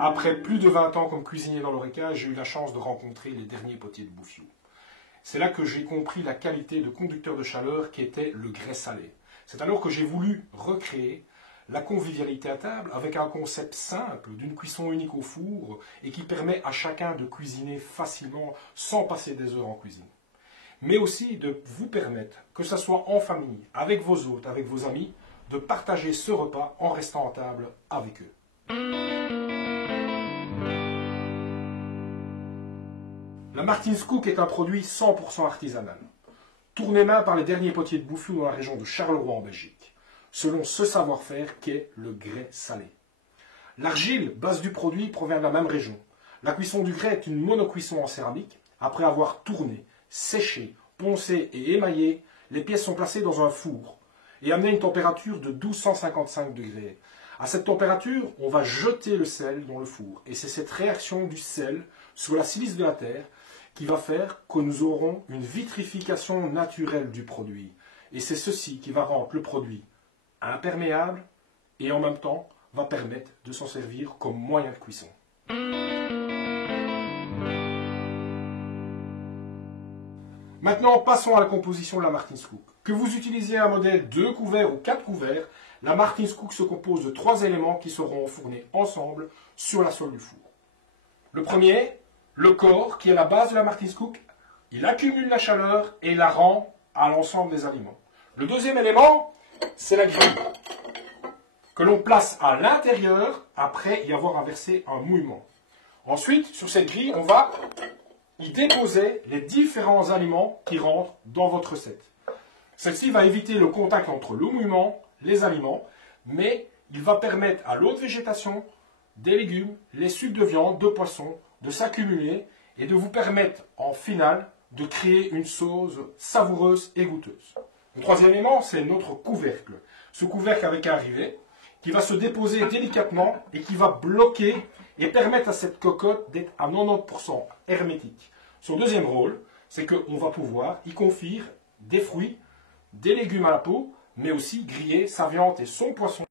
Après plus de 20 ans comme cuisinier dans l'Horeca, j'ai eu la chance de rencontrer les derniers potiers de Bouffiou. C'est là que j'ai compris la qualité de conducteur de chaleur qui était le grès salé. C'est alors que j'ai voulu recréer la convivialité à table avec un concept simple d'une cuisson unique au four et qui permet à chacun de cuisiner facilement sans passer des heures en cuisine. Mais aussi de vous permettre, que ce soit en famille, avec vos hôtes, avec vos amis, de partager ce repas en restant à table avec eux. La Martin's Cook est un produit 100% artisanal, tourné main par les derniers potiers de Bouffiou dans la région de Charleroi en Belgique, selon ce savoir-faire qu'est le grès salé. L'argile, base du produit, provient de la même région. La cuisson du grès est une monocuisson en céramique. Après avoir tourné, séché, poncé et émaillé, les pièces sont placées dans un four et amenées à une température de 1255 degrés. À cette température, on va jeter le sel dans le four. Et c'est cette réaction du sel sur la silice de la terre qui va faire que nous aurons une vitrification naturelle du produit. Et c'est ceci qui va rendre le produit imperméable et en même temps va permettre de s'en servir comme moyen de cuisson. Maintenant, passons à la composition de la Martin's Cook. Que vous utilisiez un modèle 2 couverts ou 4 couverts, la Martin's Cook se compose de 3 éléments qui seront enfournés ensemble sur la sole du four. Le premier, le corps, qui est la base de la Martin's Cook, il accumule la chaleur et la rend à l'ensemble des aliments. Le deuxième élément, c'est la grille, que l'on place à l'intérieur après y avoir inversé un mouillement. Ensuite, sur cette grille, on va y déposer les différents aliments qui rentrent dans votre recette. Celle-ci va éviter le contact entre le mouillement, les aliments, mais il va permettre à l'eau de végétation, des légumes, les sucs de viande, de poisson, de s'accumuler et de vous permettre en finale de créer une sauce savoureuse et goûteuse. Le troisième élément, c'est notre couvercle. Ce couvercle avec un rivet qui va se déposer délicatement et qui va bloquer et permettre à cette cocotte d'être à 90% hermétique. Son deuxième rôle, c'est qu'on va pouvoir y confire des fruits, des légumes à la peau, mais aussi griller sa viande et son poisson.